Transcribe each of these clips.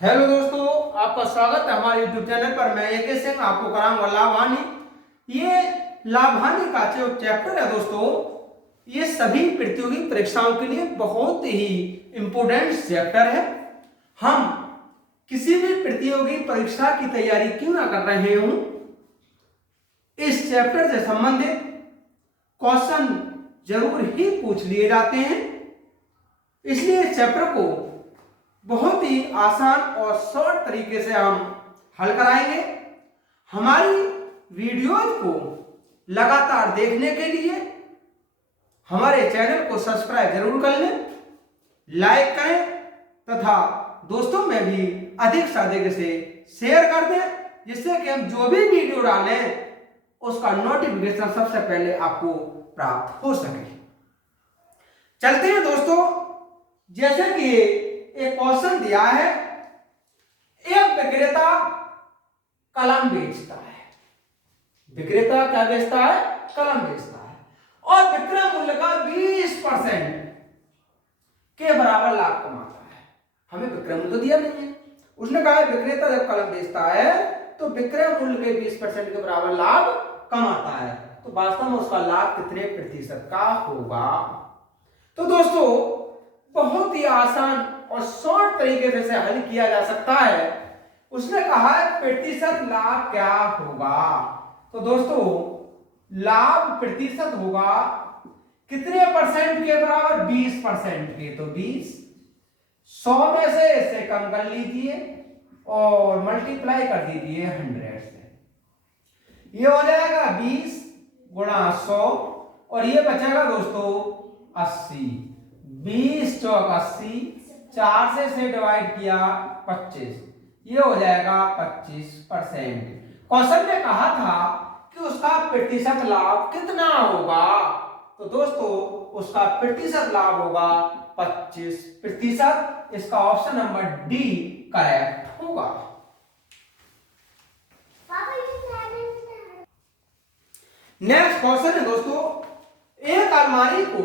Hello दोस्तों, आपका स्वागत है हमारे YouTube चैनल पर। मैं AK सिंह आपको कराऊंगा लाभ हानि। ये लाभ हानि का जो चैप्टर है दोस्तों, ये सभी प्रतियोगी परीक्षाओं के लिए बहुत ही इंपोर्टेंट चैप्टर है। हम किसी भी प्रतियोगी परीक्षा की तैयारी क्यों ना कर रहे हो, इस चैप्टर से संबंधित क्वेश्चन जरूर ही पूछ लिए जाते हैं। इसलिए इस चैप्टर को बहुत ही आसान और शॉर्ट तरीके से हम हल कराएंगे। हमारी वीडियोज को लगातार देखने के लिए हमारे चैनल को सब्सक्राइब जरूर कर लें, लाइक करें तथा दोस्तों में भी अधिक से अधिक से शेयर कर दें, जिससे कि हम जो भी वीडियो डालें उसका नोटिफिकेशन सबसे पहले आपको प्राप्त हो सके। चलते हैं दोस्तों, जैसे कि एक क्वेश्चन दिया है, एक विक्रेता कलम बेचता है। विक्रेता क्या बेचता है? कलम बेचता है और विक्रय मूल्य का 20% के बराबर लाभ कमाता है। हमें विक्रय मूल्य तो दिया नहीं है। उसने कहा विक्रेता जब कलम बेचता है तो विक्रय मूल्य के 20% के बराबर लाभ कमाता है, तो वास्तव में उसका लाभ कितने प्रतिशत का होगा? तो दोस्तों बहुत ही आसान और शॉर्ट तरीके से हल किया जा सकता है। उसने कहा है प्रतिशत लाभ क्या होगा, तो दोस्तों लाभ प्रतिशत होगा कितने परसेंट के बराबर? 20% के। तो 20 100 में से इसे कम कर लीजिए और मल्टीप्लाई कर दीजिए 100 से। ये हो जाएगा 20 गुणा 100 और ये बचेगा दोस्तों 80। 20 चौक 80, 4 से डिवाइड किया 25, ये हो जाएगा 25%। क्वेश्चन में कहा था कि उसका प्रतिशत लाभ कितना होगा, तो दोस्तों उसका प्रतिशत लाभ होगा 25%। इसका ऑप्शन नंबर डी करेक्ट होगा। नेक्स्ट क्वेश्चन है दोस्तों, एक अलमारी को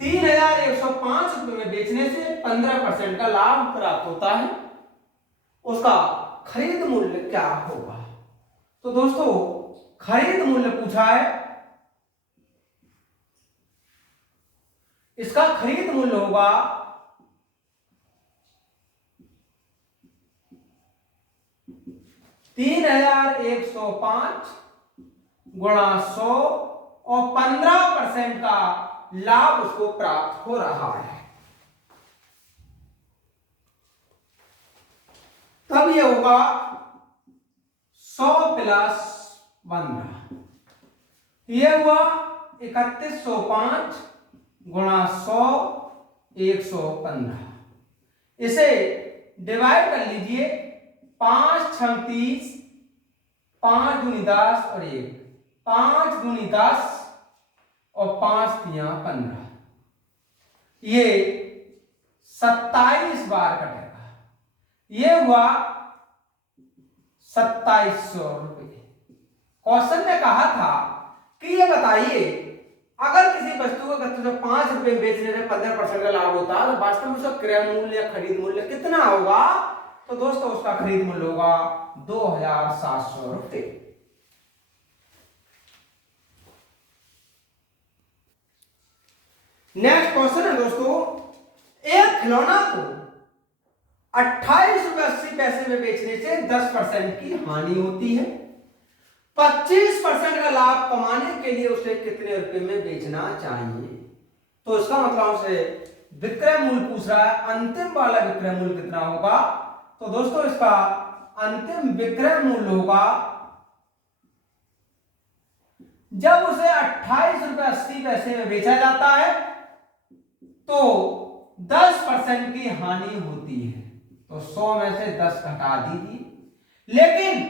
3105 रुपए में बेचने से 15% का लाभ प्राप्त होता है, उसका खरीद मूल्य क्या होगा? तो दोस्तों खरीद मूल्य पूछा है, इसका खरीद मूल्य होगा 3105 गुणा 100 और 15% का लाभ उसको प्राप्त हो रहा है। तब ये होगा 100 प्लस 15, ये हुआ 3105 गुणा 100 115। इसे डिवाइड कर लीजिए, 5 6 30, 5 दूनी 10 और 1, 5 दूनी 10 और 5 तिया 15, ये 27 बार कटेगा। ये हुआ 2700 रुपये। क्वेश्चन ने कहा था कि ये बताइए अगर किसी वस्तु को 5 रुपए बेचने से 15% का लाभ होता है तो वास्तव में उसका क्रय मूल्य या खरीद मूल्य कितना होगा? तो दोस्तों उसका खरीद मूल्य होगा 2700 रुपये। नेक्स्ट क्वेश्चन है दोस्तों, एक खिलौना को 28 रुपए 80 पैसे में बेचने से 10% की हानि होती है। 25% का लाभ कमाने के लिए उसे कितने रुपए में बेचना चाहिए? तो इसका मतलब उसे विक्रय मूल्य पूछ रहा है, अंतिम वाला विक्रय मूल्य कितना होगा? तो दोस्तों इसका अंतिम विक्रय मूल्य होगा, जब उसे 28 रुपए 80 पैसे में बेचा जाता है तो 10% की हानि होती है, तो 100 में से 10 घटा दीजिए। लेकिन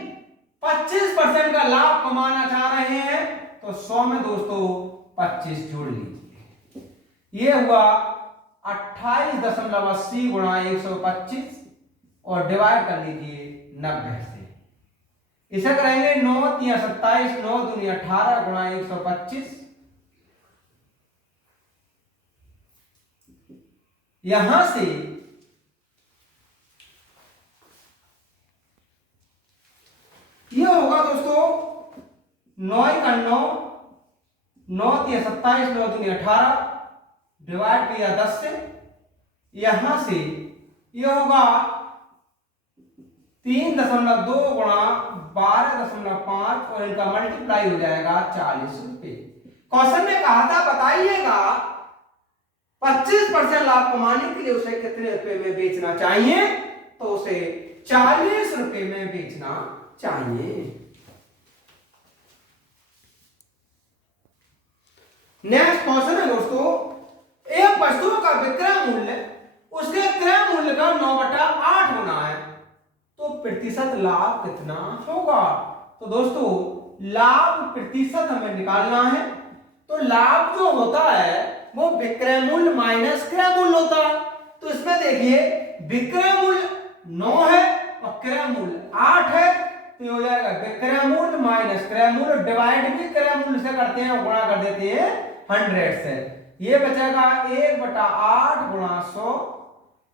25% का लाभ कमाना चाह रहे हैं तो 100 में दोस्तों 25 जोड़ लीजिए, ये हुआ 28.80 गुणा 125 और डिवाइड कर लीजिए 90 से। इसे करेंगे 9 3 27, 9 दूनी 18 गुणा 125, यहां से 9 का 9, 9 3 27, 9 दूनी 18, डिवाइड किया 10 से, यहां से ये होगा 3.2 गुणा 12.5 और इनका मल्टीप्लाई हो जाएगा 40 रुपए। क्वेश्चन में कहा था बताइएगा 25% लाभ कमाने के लिए उसे कितने रुपए में बेचना चाहिए, तो उसे 40 रुपए में बेचना चाहिए। नेक्स्ट क्वेश्चन है दोस्तों, एक वस्तु का विक्रय मूल्य उसके क्रय मूल्य का 9/8 गुना है, तो प्रतिशत लाभ कितना होगा। तो दोस्तों लाभ प्रतिशत हमें निकालना है, तो लाभ जो होता है वो विक्रय मूल्य माइनस क्रय मूल्य होता है। तो इसमें देखिए विक्रय मूल्य 9 है और क्रय मूल्य 8 है, तो हो जाएगा विक्रय मूल्य माइनस क्रय मूल्य, डिवाइड भी क्रय मूल्य से करते हैं और गुणा कर देते हैं 100 से। ये बचेगा 1/8 गुणा 100,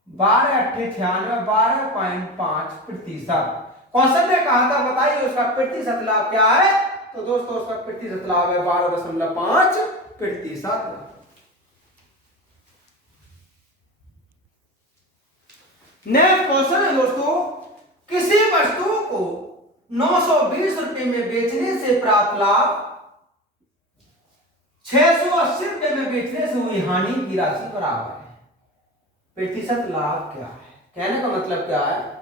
12 8 96, 12.5%। क्वेश्चन में कहा था बताइए उसका प्रतिशत लाभ क्या है, तो दोस्तों उसका प्रतिशत लाभ है 12.5%। नेक्स्ट क्वेश्चन है दोस्तों, किसी वस्तु को 920 रुपए में बेचने से प्राप्त लाभ 680 रुपए में बेचने से हुई हानि की राशि बराबर है। प्रतिशत लाभ क्या है, कहने का मतलब क्या है,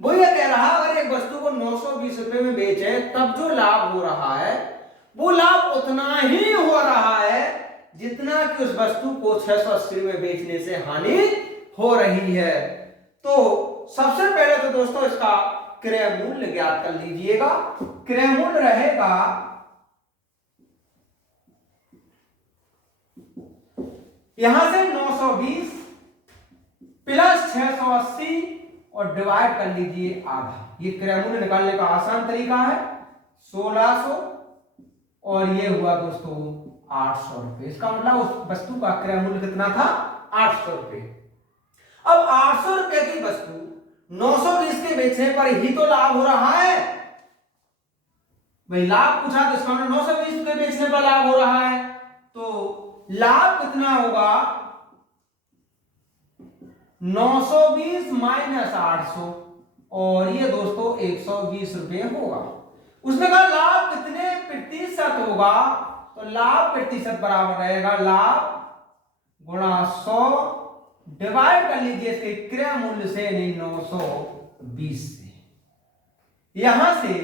वो ये कह रहा अगर एक वस्तु को 920 रुपए में बेचे तब जो लाभ हो रहा है वो लाभ उतना ही हो रहा है जितना कि उस वस्तु को 680 में बेचने से हानि हो रही है। तो सबसे पहले तो दोस्तों इसका क्रय मूल्य ज्ञात कर लीजिएगा। क्रय मूल्य रहेगा यहां से 920 प्लस 680 और डिवाइड कर लीजिए आधा। ये क्रय मूल्य निकालने का आसान तरीका है, 1600 और ये हुआ दोस्तों 800 रुपए। इसका मतलब उस वस्तु का क्रय मूल्य कितना था, 800 रुपए। अब 800 रुपए की वस्तु 920 के बेचने पर ही तो लाभ हो रहा है भाई। लाभ पूछा तो इसका मतलब 920 रुपए बेचने पर लाभ हो रहा है, तो लाभ कितना होगा 920 माइनस 800 और ये दोस्तों 120 रुपए होगा। उसने कहा लाभ कितने प्रतिशत होगा, तो लाभ प्रतिशत बराबर रहेगा लाभ गुणा 100 डिवाइड कर लीजिए इसके क्रय मूल्य से नहीं 920 से, यहां से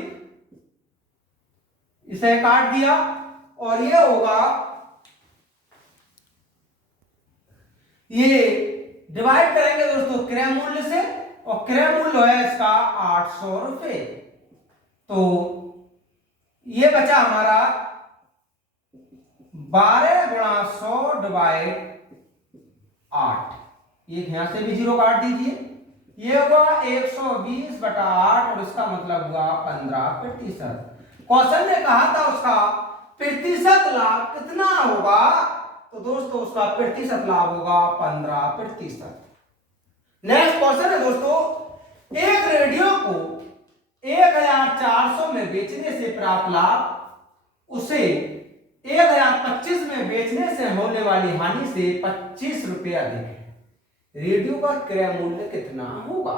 इसे काट दिया और ये होगा, ये डिवाइड करेंगे दोस्तों क्रय मूल्य से और क्रय मूल्य है इसका 800 रुपए। तो ये बचा हमारा 12 गुणा 100 डिवाइड 8, ये यहां से भी 0 काट दीजिए, ये हुआ 120/8 और इसका मतलब हुआ 15%। क्वेश्चन ने कहा था उसका प्रतिशत लाभ कितना होगा, तो दोस्तों उसका प्रतिशत लाभ होगा 15%। नेक्स्ट क्वेश्चन है दोस्तों, एक रेडियो को 1400 में बेचने से प्राप्त लाभ उसे 1025 में बेचने से होने वाली हानि से 25 रुपए अधिक है। रेडियो का क्रय मूल्य कितना होगा।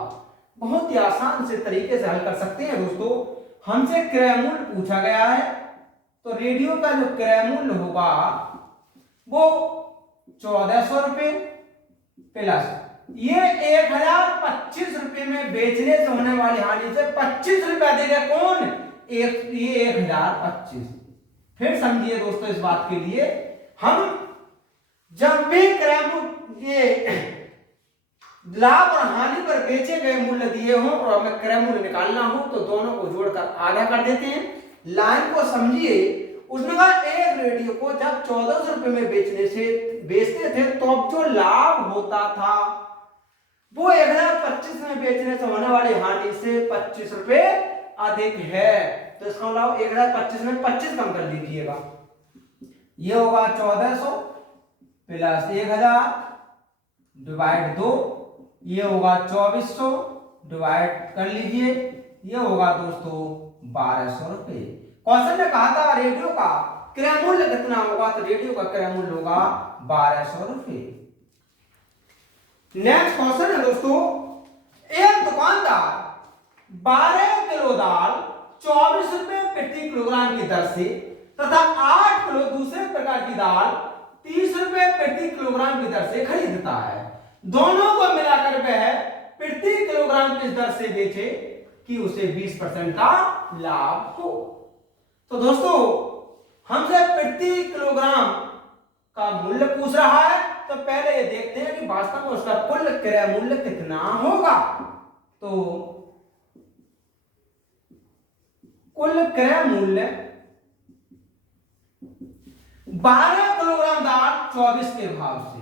बहुत ही आसान से तरीके से हल कर सकते हैं दोस्तों। हमसे क्रय मूल्य पूछा गया है, तो रेडियो का जो क्रय मूल्य होगा वो 1400 रुपए प्लस ये 1025 रुपए में बेचने से होने वाली हानि से 25 रुपए देगा कौन, ये 1025। फिर समझिए दोस्तों इस बात के लिए, हम जब भी क्रय मूल्य ये लाभ और हानि पर बेचे गए मूल्य दिए हो और हमें क्रय मूल्य निकालना हो तो दोनों को जोड़कर आधा कर देते हैं। लाइन को समझिए, उसने कहा एक रेडियो को जब 1400 रुपए में बेचते थे तो अब जो लाभ होता था वो 1025 में बेचने से होने वाली हानि से 25 रुपए अधिक है। तो इसका मतलब 1025 में 25 कम कर लीजिएगा, ये होगा 1400 प्लस 1000 डिवाइड 2, ये होगा 2400 डिवाइड कर लीजिए, ये होगा दोस्तों 1200 रुपए। क्वेश्चन ने कहा था रेडियो का क्रय मूल्य कितना होगा, तो रेडियो का क्रय मूल्य होगा 1200 रुपये। नेक्स्ट क्वेश्चन है दोस्तों, एक दुकानदार 12 किलो दाल 24 रुपए प्रति किलोग्राम की दर से तथा 8 किलो दूसरे प्रकार की दाल 30 रुपए प्रति किलोग्राम की दर से खरीदता है। दोनों को मिलाकर वह प्रति किलोग्राम किस दर से बेचे कि उसे 20% का लाभ हो। तो दोस्तों हमसे प्रति किलोग्राम का मूल्य पूछ रहा है, तो पहले ये देखते हैं कि वास्तव में उसका कुल क्रय मूल्य कितना होगा। तो कुल क्रय मूल्य 12 किलोग्राम दाल 24 के भाव से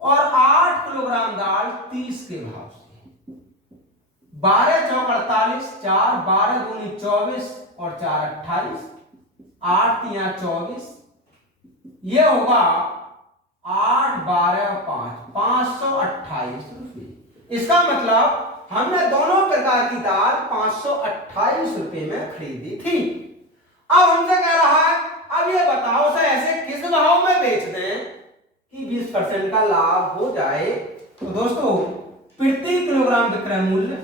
और 8 किलोग्राम दाल 30 के भाव से, 12 चौक 48, 4 12 दूनी 24 और 4 28, 8 तिया 24, ये होगा 8 12 5 528 रुपये। इसका मतलब हमने दोनों प्रकार की दाल 528 रुपये में खरीदी थी। अब हमसे कह रहा है अब ये बताओ से ऐसे किस भाव में बेच दें कि 20% का लाभ हो जाए। तो दोस्तों प्रति किलोग्राम विक्रय मूल्य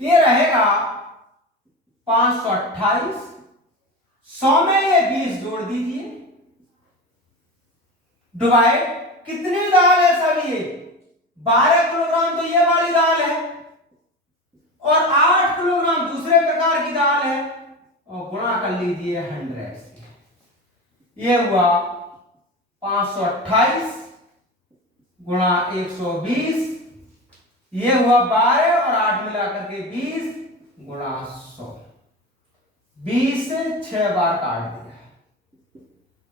ये रहेगा 528, 100 में ये 20 जोड़ दीजिए, डिवाइड कितनी दाल है सभी, ये 12 किलोग्राम तो ये वाली दाल है और 8 किलोग्राम दूसरे प्रकार की दाल है, और गुणा कर लीजिए 100 से, ये हुआ 528 गुणा 120, ये हुआ 12 और 8 मिलाकर के 20 गुणा 100, 20 से 6 बार काट दिया,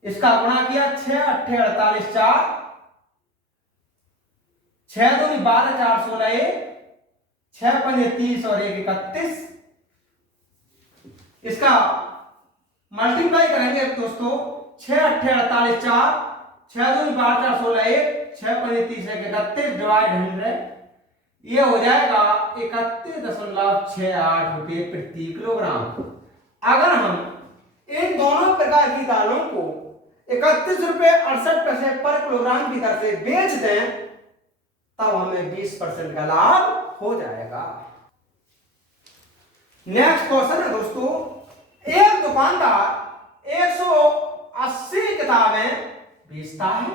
इसका गुणा किया 6 8 48 4, 6 दूनी 12 4 16 1, 6 5 30 और 1 31, इसका मल्टीप्लाई करेंगे दोस्तों, 6 8 48 4, 6 दूनी 12 4 16 1, 6 5 30 1 31 डिवाइड 100, ये हो जाएगा 31.68 रुपये प्रति किलोग्राम। अगर हम इन दोनों प्रकार की दालों को 31 रुपये 68 पैसे पर किलोग्राम की दर से बेच दें तब हमें 20% का लाभ हो जाएगा। नेक्स्ट क्वेश्चन है दोस्तों, एक दुकानदार 180 किताबें बेचता है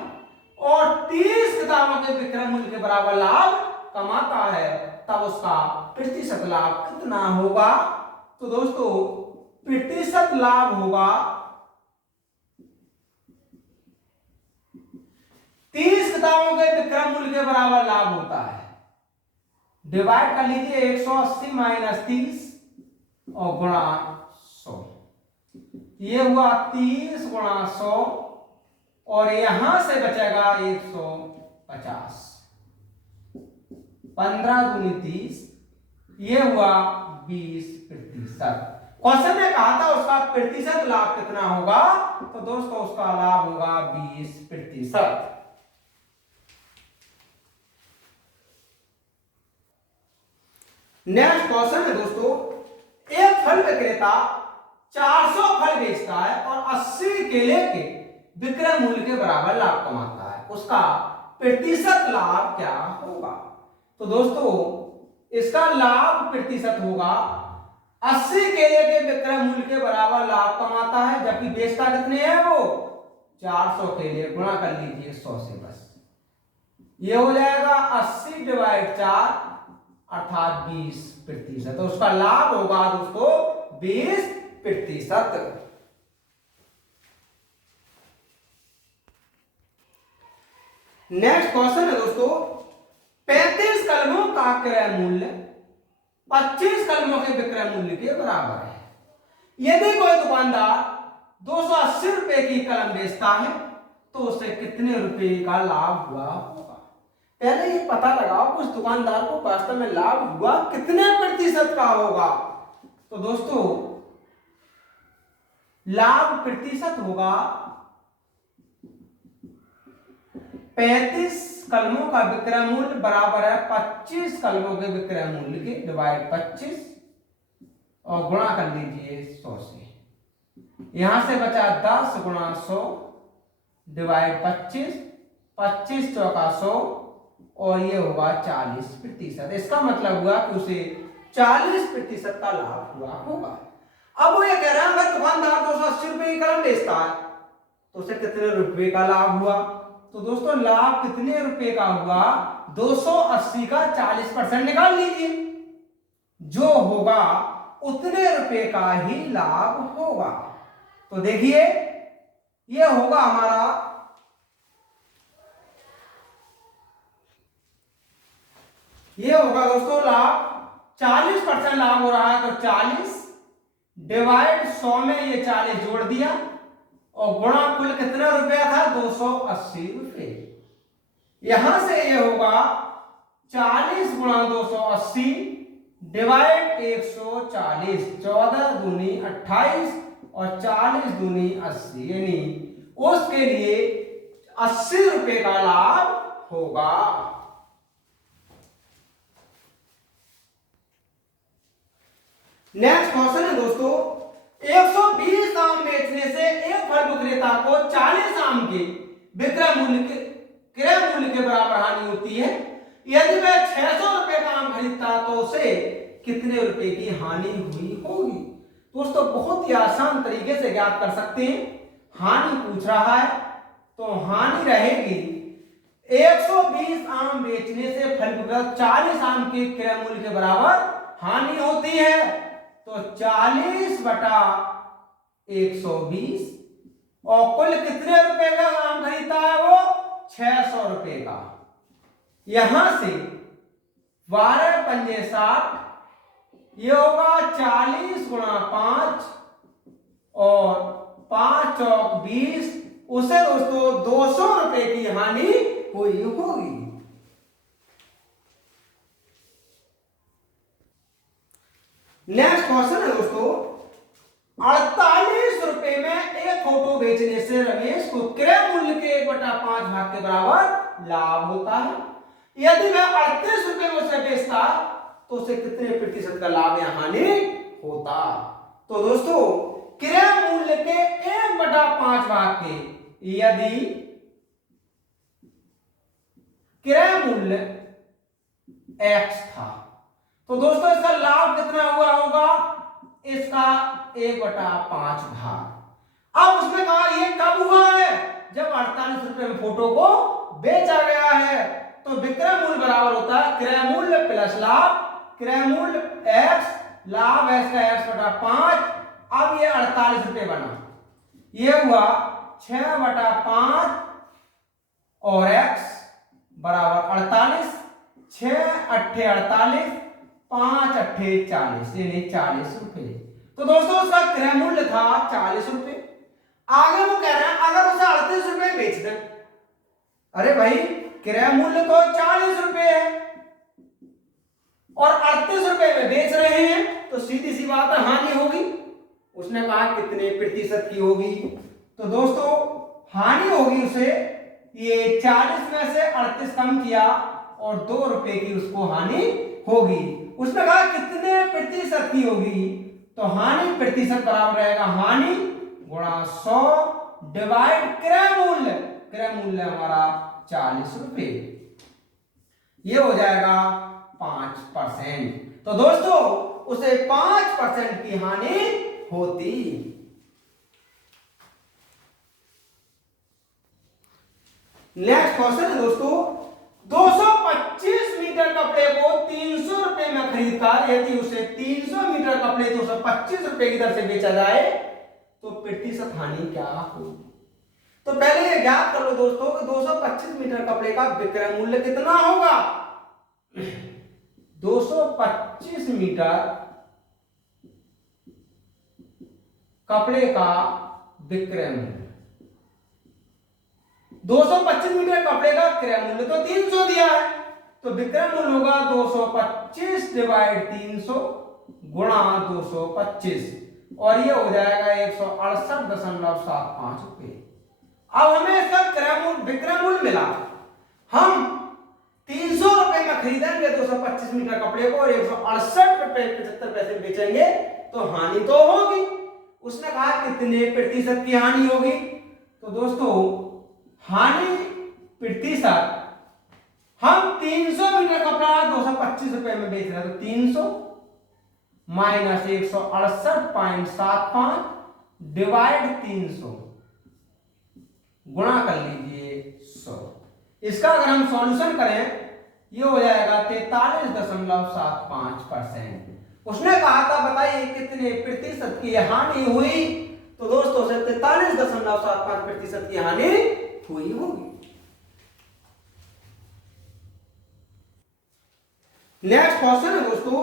और 30 किताबों के विक्रय मूल्य के बराबर लाभ कमाता है, तब उसका प्रतिशत लाभ कितना होगा। तो दोस्तों प्रतिशत लाभ होगा 30 किताबों के विक्रय मूल्य के बराबर लाभ होता है, डिवाइड कर लीजिए 180 माइनस 30 और गुणा 100, ये हुआ 30 गुणा 100 और यहां से बचेगा 150, 15 दूनी 30, ये हुआ 20%। क्वेश्चन ने कहा था उसका प्रतिशत लाभ कितना होगा, तो दोस्तों उसका लाभ होगा 20%। नेक्स्ट क्वेश्चन है दोस्तों, एक फल विक्रेता 400 फल बेचता है और 80 केले के विक्रय मूल्य के बराबर लाभ कमाता है, उसका प्रतिशत लाभ क्या होगा। तो दोस्तों इसका लाभ प्रतिशत होगा 80 केले के विक्रय मूल्य के बराबर लाभ कमाता है, जबकि बेचता कितने हैं वो 400 केले, गुणा कर लीजिए 100 से, बस ये हो जाएगा 80 डिवाइड 4 अर्थात 20%। तो उसका लाभ होगा दोस्तों 20%। नेक्स्ट क्वेश्चन है दोस्तों, 35 कलमों का क्रय मूल्य 25 कलमों के विक्रय मूल्य के बराबर है। यदि कोई दुकानदार 280 रुपए की कलम बेचता है तो उसे कितने रुपए का लाभ हुआ होगा। पहले ये पता लगाओ उस दुकानदार को वास्तव में लाभ हुआ कितने प्रतिशत का होगा। तो दोस्तों लाभ प्रतिशत होगा 35 कलमों का विक्रय मूल्य बराबर है 25 कलमों के विक्रय मूल्य के, डिवाइड 25 और गुणा कर लीजिए 100 से। यहां से बचा 10 गुणा 100 डिवाइड 25, 25 चौका 100 और ये होगा 40%। इसका मतलब हुआ कि उसे 40% का लाभ हुआ होगा। अब वो ये कह रहा है अगर दुकानदार 280 रुपए की कलम बेचता है तो उसे कितने रुपए का लाभ हुआ। तो दोस्तों लाभ कितने रुपए का हुआ, 280 का 40% निकाल लीजिए, जो होगा उतने रुपए का ही लाभ होगा। तो देखिए ये होगा हमारा दोस्तों लाभ 40% लाभ हो रहा है, तो 40 डिवाइड 100 में ये 40 जोड़ दिया और गुणा कुल कितना रुपया था, 280 रुपए। यहां से ये होगा 40 गुणा 280 डिवाइड 140, 14 दूनी 28 और 40 दूनी 80, यानी उसके लिए 80 रुपए का लाभ होगा। नेक्स्ट क्वेश्चन है दोस्तों, 120 आम बेचने से एक फल विक्रेता को 40 आम के क्रय मूल्य के बराबर हानि होती है। यदि वह 600 रुपए का आम खरीदता तो उसे कितने रुपए की हानि हुई होगी। दोस्तों बहुत ही आसान तरीके से ज्ञात कर सकते हैं। हानि पूछ रहा है तो हानि रहेगी 120 आम बेचने से फल विक्रेता 40 आम के क्रय मूल्य के बराबर हानि होती है, तो 40 बटा 120 और कुल कितने रुपए का आम खरीदता है वो, 600 रुपए का। यहां से 12 पंजे 60, ये होगा 40 गुणा 5 और 5 चौक 20, उसे दोस्तों 200 रुपए की हानि हुई होगी। नेक्स्ट क्वेश्चन है दोस्तों, 48 रुपए में एक फोटो बेचने से रमेश को क्रय मूल्य के 1/5 भाग के बराबर लाभ होता है। यदि वह 38 रुपए में उसे बेचता तो उसे कितने प्रतिशत का लाभ या हानि होता। तो दोस्तों क्रय मूल्य के 1/5 भाग के यदि क्रय मूल्य x था तो दोस्तों इसका लाभ कितना हुआ होगा, इसका 1/5 भाग। अब उसने कहा ये कब हुआ है, जब 48 रुपए में फोटो को बेचा गया है। तो विक्रय मूल्य बराबर होता है क्रय मूल्य प्लस लाभ, क्रय मूल्य x, लाभ x का x/5। अब ये 48 रुपए बना, ये हुआ 6/5 और x बराबर 48, 6 अट्ठे 48, 5 अट्ठे 40, यानी 40 रुपए। तो दोस्तों उसका क्रय मूल्य था 40 रुपए। आगे वो कह रहे हैं अगर उसे 38 रुपए बेच दें, अरे भाई क्रय मूल्य तो 40 रुपए है और 38 रुपए में बेच रहे हैं, तो सीधी सी बात है हानि होगी। उसने कहा कितने प्रतिशत की होगी, तो दोस्तों हानि होगी उसे, ये 40 में से 38 कम किया और 2 रुपए की उसको हानि होगी। उसने कहा कितने प्रतिशत की होगी, तो हानि प्रतिशत बराबर रहेगा हानि गुणा 100 डिवाइड क्रय मूल्य, क्रय मूल्य हमारा 40 रुपए, ये हो जाएगा 5%। तो दोस्तों उसे 5% की हानि होती। नेक्स्ट क्वेश्चन है दोस्तों, 225 मीटर कपड़े को 300 रुपए में खरीदकर यदि उसे 300 मीटर कपड़े 225 रुपए की दर से बेचा जाए तो प्रतिशत हानि क्या होगी। तो पहले ये ज्ञात कर लो दोस्तों कि 225 मीटर कपड़े का विक्रय मूल्य कितना होगा। 225 मीटर कपड़े का विक्रय मूल्य, 225 मीटर कपड़े का क्रय मूल्य तो 300 दिया है, तो विक्रय मूल्य होगा 225 डिवाइड 300 गुणा 225 और ये हो जाएगा 168.75 रुपए। अब हमें इसका क्रय मूल्य विक्रय मूल्य मिला, हम 300 रुपए में खरीदेंगे 225 मीटर कपड़े को और 168 रुपए 75 पैसे में बेचेंगे तो हानि तो होगी। उसने कहा कितने प्रतिशत की हानि होगी? तो दोस्तों हानि प्रतिशत, हम 300 मीटर कपड़ा 225 रुपए में बेच रहे हैं तो 300 माइनस 168.75 डिवाइड 300 गुणा कर लीजिए 100। इसका अगर हम सॉल्यूशन करें ये हो जाएगा 43.75%। उसने कहा था बताइए कितने प्रतिशत की हानि हुई? तो दोस्तों से 43.75% की हानि हुई होगी। नेक्स्ट क्वेश्चन है दोस्तों,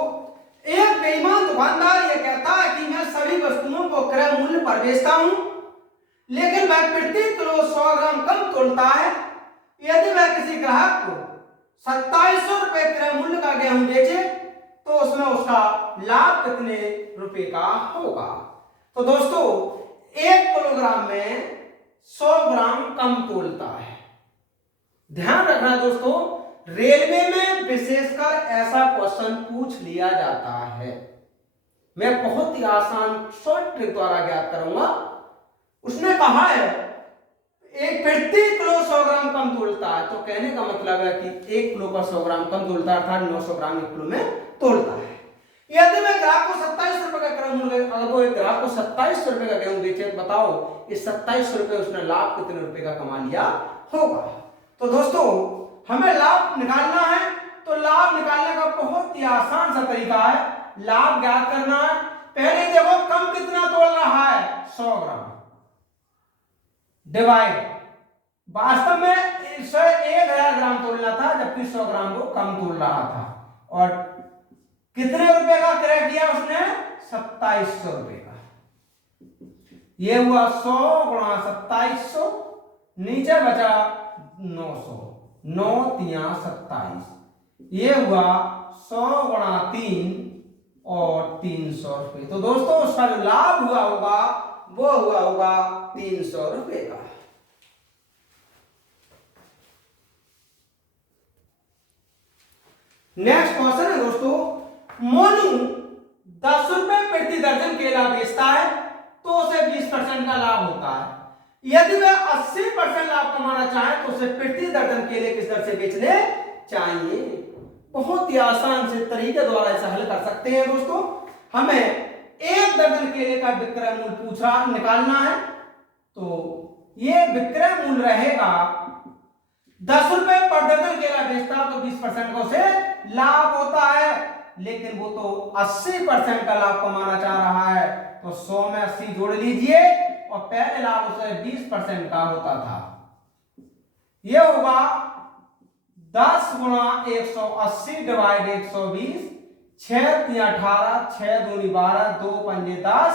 एक बेईमान दुकानदार ये कहता है कि मैं सभी वस्तुओं को क्रय मूल्य पर बेचता हूं, लेकिन वह प्रति किलो 100 ग्राम कम तोलता है। यदि वह किसी ग्राहक को 2700 रुपए क्रय मूल्य का गेहूं बेचे तो उसमें उसका लाभ कितने रुपए का होगा? तो दोस्तों 1 किलोग्राम में 100 ग्राम कम तोलता है। ध्यान रखना दोस्तों, रेलवे में विशेषकर ऐसा क्वेश्चन पूछ लिया जाता है। मैं बहुत ही आसान शॉर्ट ट्रिक द्वारा ज्ञात करूंगा। उसने कहा है एक प्रति किलो 100 ग्राम कम तोलता है, तो कहने का मतलब है कि 1 किलो पर 100 ग्राम कम तोलता है, अर्थात 900 ग्राम 1 किलो में तोलता है। यदि मैं ग्राहक को 27 रुपए का क्रय मूल्य, अगर वो एक ग्राहक को 27 रुपए का गेहूं बेचे तो बताओ इस 27 रुपए उसने लाभ कितने रुपए का कमा लिया होगा? तो दोस्तों हमें लाभ निकालना है, तो लाभ निकालने का बहुत ही आसान सा तरीका है, लाभ ज्ञात करना है। पहले देखो कम कितना तोल रहा है? 100 ग्राम डिवाइड, वास्तव में 1000 ग्राम तोलना था जबकि 100 ग्राम को कम तोल रहा था, और कितने रुपए का क्रय किया उसने? 2700 रुपए का। ये हुआ 100 गुणा 2700, नीचे बचा 900, 9 तिया 27, ये हुआ 100 गुणा 3 और 300 रुपए। तो दोस्तों उसका जो लाभ हुआ होगा वो हुआ होगा 300 रुपए का। नेक्स्ट क्वेश्चन है दोस्तों, मोनू 10 रुपए प्रति दर्जन केला बेचता है तो उसे 20% का लाभ होता है। यदि वह 80% लाभ कमाना चाहे तो उसे प्रति दर्जन केले किस दर से बेचने चाहिए? बहुत ही आसान से तरीके द्वारा इसे हल कर सकते हैं दोस्तों। हमें 1 दर्जन केले का विक्रय मूल्य पूछा निकालना है, तो ये विक्रय मूल्य रहेगा 10 रुपए पर दर्जन केला बेचता तो 20% का उसे लाभ होता है, लेकिन वो तो 80% का लाभ कमाना चाह रहा है, तो 100 में 80 जोड़ लीजिए और पहले लाभ उसे 20% का होता था। यह होगा 10 गुणा 180 डिवाइड 120, 6 तिया 18, 6 दूनी 12, 2 पंजे 10,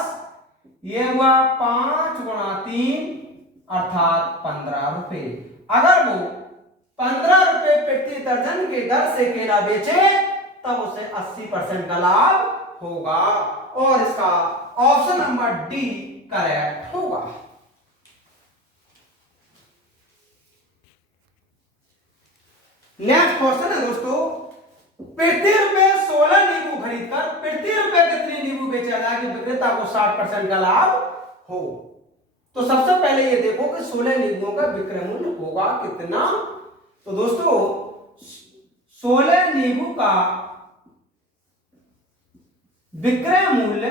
ये हुआ 5 गुणा 3 अर्थात 15 रुपए। अगर वो 15 रुपए प्रति दर्जन के दर से केला बेचे तब उसे 80% का लाभ होगा, और इसका ऑप्शन नंबर डी करेक्ट होगा। नेक्स्ट क्वेश्चन है दोस्तों, प्रति रुपए 16 नींबू खरीदकर प्रति रुपए कितने नींबू बेचा जाए कि विक्रेता को 60% का लाभ हो? तो सबसे पहले ये देखो कि 16 नींबुओं का विक्रय मूल्य होगा कितना? तो दोस्तों 16 नींबू का विक्रय मूल्य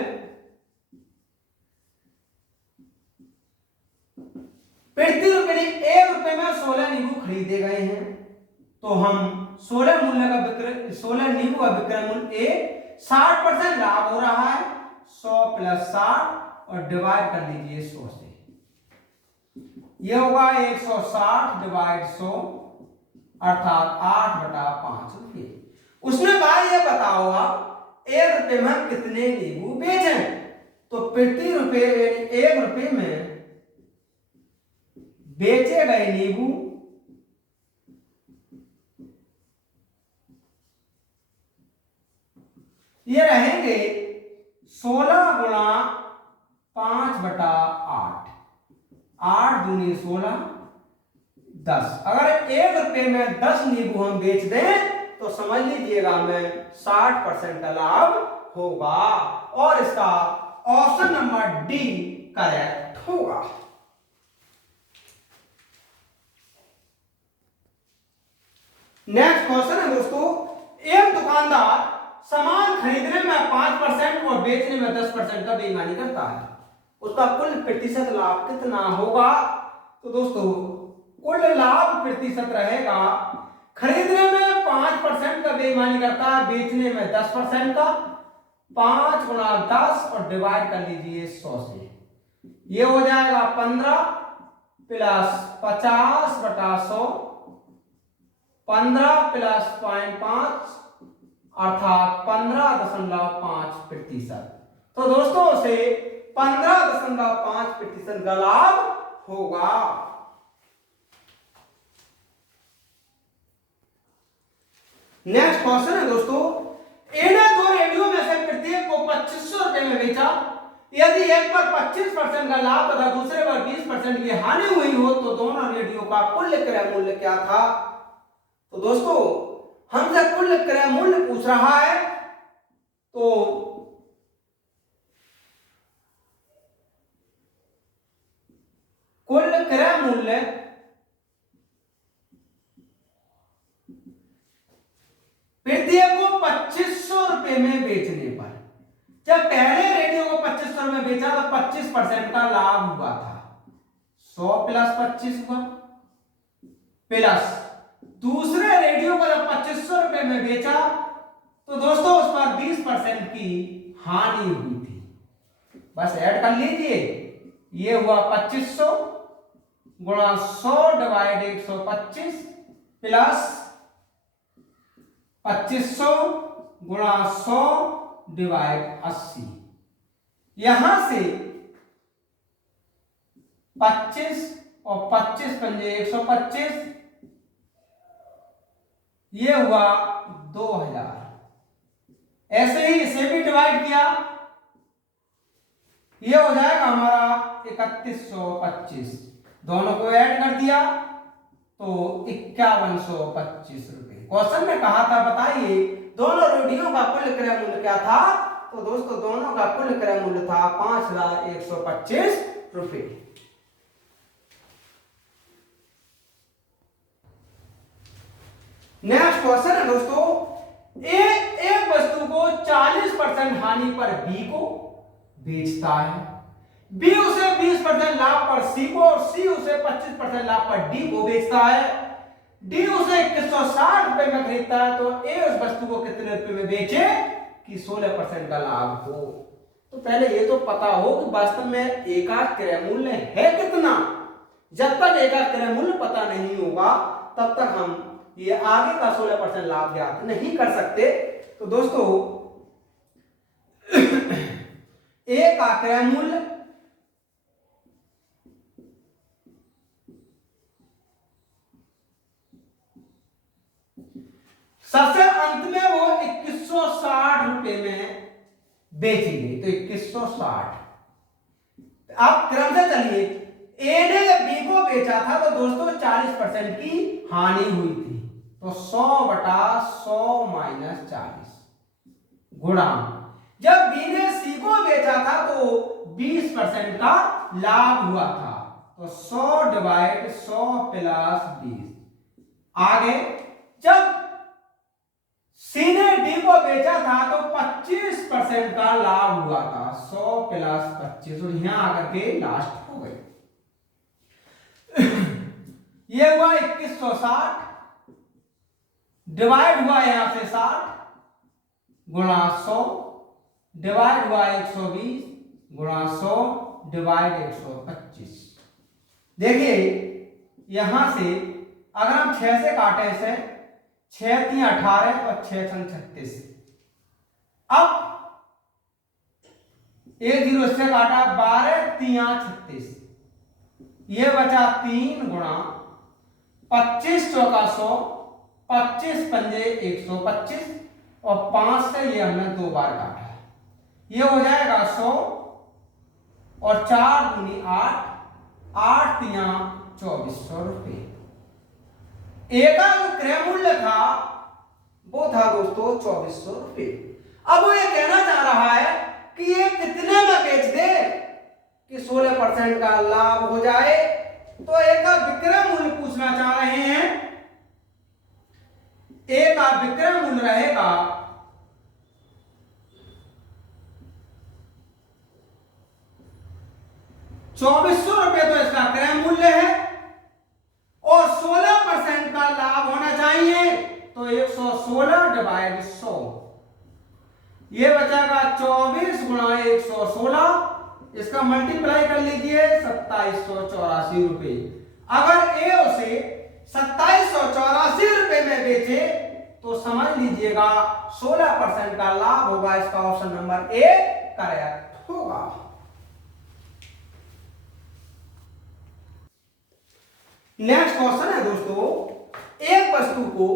प्रति रुपए 1 रुपए में 16 नींबू खरीदे गए हैं, तो हम 16 मूल्य का विक्रय 16 नींबू का विक्रय मूल्य 60% लाभ हो रहा है, 100 प्लस 60 और डिवाइड कर लीजिए 100 से, यह होगा 160 डिवाइड 100 अर्थात 8/5 रुपये। उसने कहा ये बताओ आप 1 रुपए में हम कितने नींबू बेचें? तो प्रति रुपए 1 रुपए में बेचे गए नींबू ये रहेंगे 16 गुणा 5/8, 8 दूनी 16, 10। अगर 1 रुपए में 10 नींबू हम बेच दें तो समझ लीजिएगा हमें 60% का लाभ होगा और इसका ऑप्शन नंबर डी करेक्ट होगा। नेक्स्ट क्वेश्चन है दोस्तों, एक दुकानदार सामान खरीदने में 5% और बेचने में 10% का बेईमानी करता है, उसका कुल प्रतिशत लाभ कितना होगा? तो दोस्तों कुल लाभ प्रतिशत रहेगा, खरीदने में 5% का बेईमानी करता है, बेचने में 10% का, 5 गुणा 10 और डिवाइड कर लीजिए 100 से, ये हो जाएगा 15 प्लस 50/100, 15 प्लस 0.5 अर्थात 15.5%। तो दोस्तों से 15.5% का लाभ होगा। नेक्स्ट क्वेश्चन है दोस्तों, इन्हें दो रेडियो में से प्रत्येक को 2500 रुपए में बेचा, यदि एक पर 25% का लाभ तथा दूसरे पर 20% की हानि हुई हो तो दोनों रेडियो का कुल क्रय मूल्य क्या था? तो दोस्तों हमसे कुल क्रय मूल्य पूछ रहा है, तो कुल क्रय मूल्य प्रत्येक को 2500 रुपए में बेचने पर, जब पहले रेडियो को 2500 में बेचा तो 25% का लाभ हुआ था, 100 प्लस 25 हुआ, प्लस दूसरे रेडियो को जब 2500 रुपए में बेचा तो दोस्तों उस पर 20% की हानि हुई थी। बस ऐड कर लीजिए, ये हुआ 2500 गुणा 100 डिवाइड 125 प्लस 2500 गुणा 100 डिवाइड 80, यहां से 25 और 25 पंजे 125, ये हुआ 2000। ऐसे ही इसे भी डिवाइड किया, ये हो जाएगा हमारा 3125, दोनों को ऐड कर दिया तो 5125 रुपए। क्वेश्चन में कहा था बताइए दोनों रेडियो का कुल क्रय मूल्य क्या था? तो दोस्तों दोनों का कुल क्रय मूल्य था 5125 रुपए। नेक्स्ट क्वेश्चन है दोस्तों, एक वस्तु को 40% हानि पर बी को बेचता है, बी उसे 20% लाभ पर सी को और सी उसे 25% लाभ पर डी को बेचता है, डी उसे 160 रुपए में खरीदता है, तो ए उस वस्तु को कितने रुपए में बेचे कि 16% का लाभ हो? तो पहले ये तो पता हो कि वास्तव में ए का क्रय मूल्य है कितना। जब तक ए का क्रय मूल्य पता नहीं होगा तब तक हम ये आगे का 16% लाभ ज्ञात नहीं कर सकते। तो दोस्तों ए का क्रय मूल्य सबसे अंत में वो 2160 रुपए में बेचेंगे, तो 2160। आप क्रम से चलिए, ए ने जब बी को बेचा था तो दोस्तों 40% की हानि हुई थी, तो 100/100 - 40 गुणा, जब बी ने सी को बेचा था तो 20% का लाभ हुआ था, तो 100 डिवाइड 100 प्लस 20। आगे जब सी ने डी को बेचा था तो 25% का लाभ हुआ था, 100 प्लस 25, और यहां आकर के लास्ट हो गए। ये हुआ 2160 डिवाइड हुआ यहां से 60 गुणा 100 डिवाइड हुआ 120 गुणा 100 डिवाइड 125। देखिए यहां से अगर हम 6 से काटे इसे, 6 3 18 और 6 6 36, अब 1 0 से काटा, 12 3 36, ये बचा 3 गुणा 25 चौका 100, 25 पंजे 125 और 5 से ये हमने 2 बार काटा, ये हो जाएगा 100 और 4 दूनी 8, 8 3 2400 रुपये। ए का जो क्रय मूल्य था वो था दोस्तों 2400 रुपए। अब वो ये कहना चाह रहा है कि ये कितने में बेच दे कि 16% का लाभ हो जाए। तो ए का विक्रय मूल्य पूछना चाह रहे हैं। ए का विक्रय मूल्य रहेगा 2400 रुपए, तो इसका क्रय मूल्य है और 16% का लाभ होना चाहिए, तो 116 डिवाइड 100, ये बचेगा 24 गुणा 116, इसका मल्टीप्लाई कर लीजिए 2784 रुपए। अगर ए उसे 2784 रुपए में बेचे तो समझ लीजिएगा 16% का लाभ होगा। इसका ऑप्शन नंबर ए करेक्ट होगा। नेक्स्ट क्वेश्चन है दोस्तों, एक वस्तु को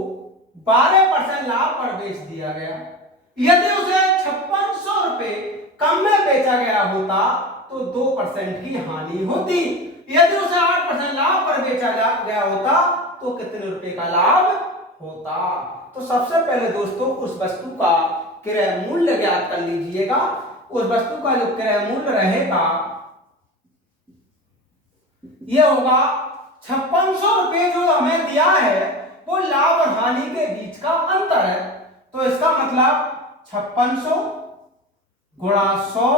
12% लाभ पर बेच दिया गया। यदि उसे 5600 रुपए कम में बेचा गया होता तो 2% की हानि होती। यदि उसे 8% लाभ पर बेचा गया होता तो कितने रुपए का लाभ होता। तो सबसे पहले दोस्तों उस वस्तु का क्रय मूल्य ज्ञात कर लीजिएगा। उस वस्तु का जो क्रय मूल्य रहेगा यह होगा 5600 रुपए, जो हमें दिया है वो लाभ और हानि के बीच का अंतर है। तो इसका मतलब 5600 गुणा 100।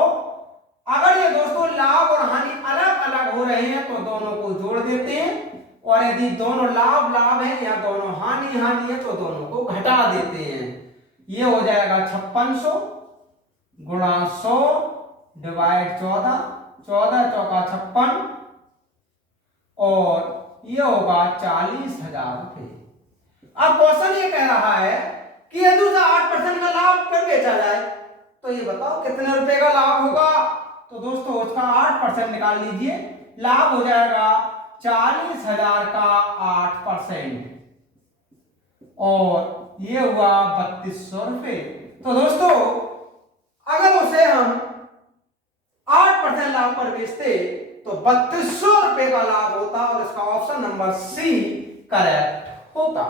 अगर ये दोस्तों लाभ और हानि अलग अलग हो रहे हैं तो दोनों को जोड़ देते हैं, और यदि दोनों लाभ लाभ है या दोनों हानि हानि है तो दोनों को घटा देते हैं। ये हो जाएगा 5600 गुणा 100 डिवाइड 14, 14 चौका 56, और ये होगा 40,000 रुपए। अब क्वेश्चन ये कह रहा है कि यदि उसे 8% का लाभ पर बेचा जाए तो ये बताओ कितने रुपए का लाभ होगा। तो दोस्तों उसका 8% निकाल लीजिए, लाभ हो जाएगा 40,000 का 8%, और ये हुआ 3200 रुपए। तो दोस्तों अगर उसे हम 8% लाभ पर बेचते तो 3200 रुपए का लाभ होता, और इसका ऑप्शन नंबर सी करेक्ट होता।